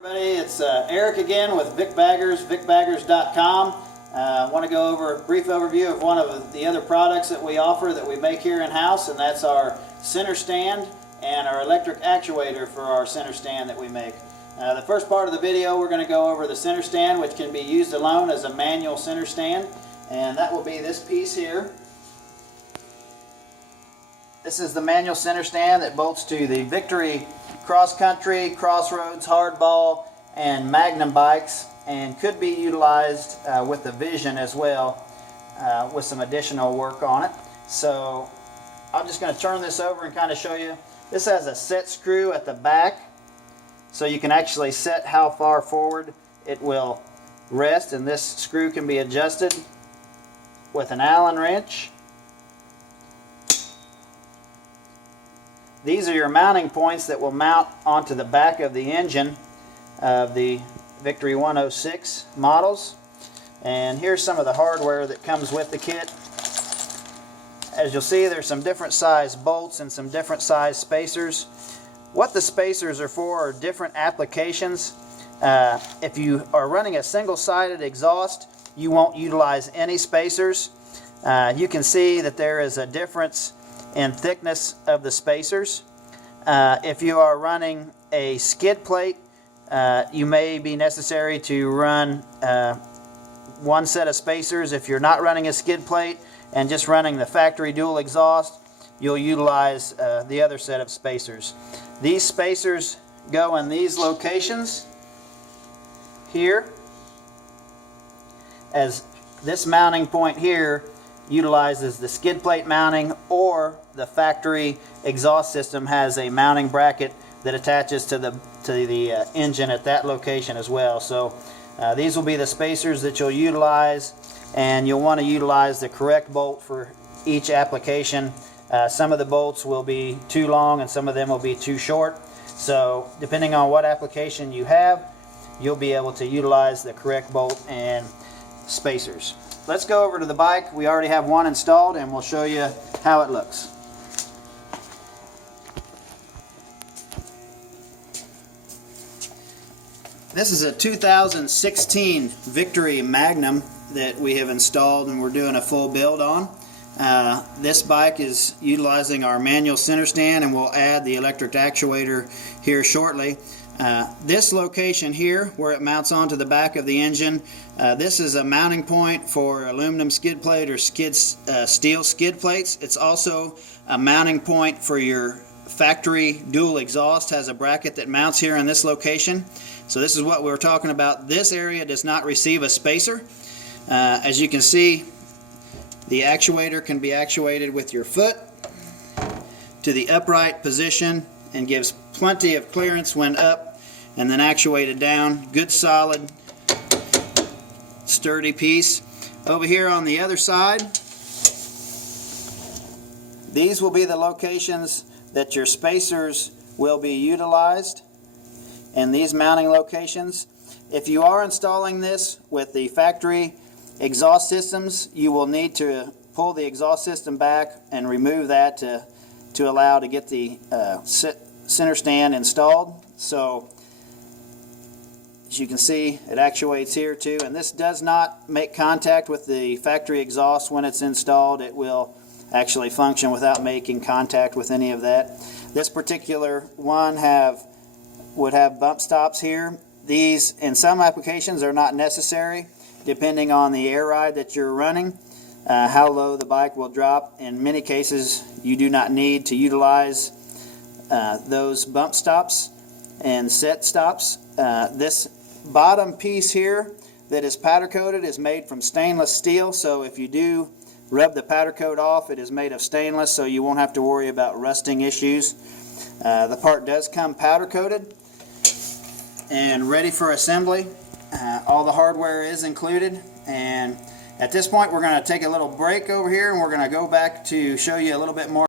Everybody, it's Eric again with VicBaggers, VicBaggers.com. I want to go over a brief overview of one of the other products that we offer that we make here in-house, and that's our center stand and our electric actuator for our center stand that we make. The first part of the video, we're going to go over the center stand, which can be used alone as a manual center stand, and that will be this piece here. This is the manual center stand that bolts to the Victory Cross Country, Crossroads, Hardball, and Magnum bikes, and could be utilized with the Vision as well, with some additional work on it. So I'm just going to turn this over and kind of show you. This has a set screw at the back, so you can actually set how far forward it will rest, and this screw can be adjusted with an Allen wrench. These are your mounting points that will mount onto the back of the engine of the Victory 106 models. And here's some of the hardware that comes with the kit. As you'll see, there's some different size bolts and some different size spacers. What the spacers are for are different applications. If you are running a single-sided exhaust, you won't utilize any spacers. You can see that there is a difference in thickness of the spacers. If you are running a skid plate, you may be necessary to run one set of spacers. If you're not running a skid plate and just running the factory dual exhaust, you'll utilize the other set of spacers. These spacers go in these locations here, as this mounting point here utilizes the skid plate mounting, or the factory exhaust system has a mounting bracket that attaches to the engine at that location as well. So these will be the spacers that you'll utilize, and you'll want to utilize the correct bolt for each application. Some of the bolts will be too long and some of them will be too short. So depending on what application you have, you'll be able to utilize the correct bolt and spacers. Let's go over to the bike. We already have one installed, and we'll show you how it looks. This is a 2016 Victory Magnum that we have installed and we're doing a full build on. This bike is utilizing our manual center stand, and we'll add the electric actuator here shortly. This location here, where it mounts onto the back of the engine, this is a mounting point for aluminum skid plate or steel skid plates. It's also a mounting point for your factory dual exhaust. Has a bracket that mounts here in this location. So this is what we were talking about. This area does not receive a spacer. As you can see, the actuator can be actuated with your foot to the upright position and gives plenty of clearance when up and then actuated down. Good, solid, sturdy piece. Over here on the other side, these will be the locations that your spacers will be utilized, and these mounting locations. If you are installing this with the factory exhaust systems, you will need to pull the exhaust system back and remove that to allow to get the center stand installed. So as you can see, it actuates here too, and this does not make contact with the factory exhaust when it's installed. It will actually function without making contact with any of that. This particular one would have bump stops here. These in some applications are not necessary, depending on the air ride that you're running, how low the bike will drop. In many cases, you do not need to utilize those bump stops and set stops. This bottom piece here that is powder coated is made from stainless steel, so if you do rub the powder coat off, it is made of stainless, so you won't have to worry about rusting issues. The part does come powder coated and ready for assembly. All the hardware is included, and at this point we're going to take a little break over here, and we're going to go back to show you a little bit more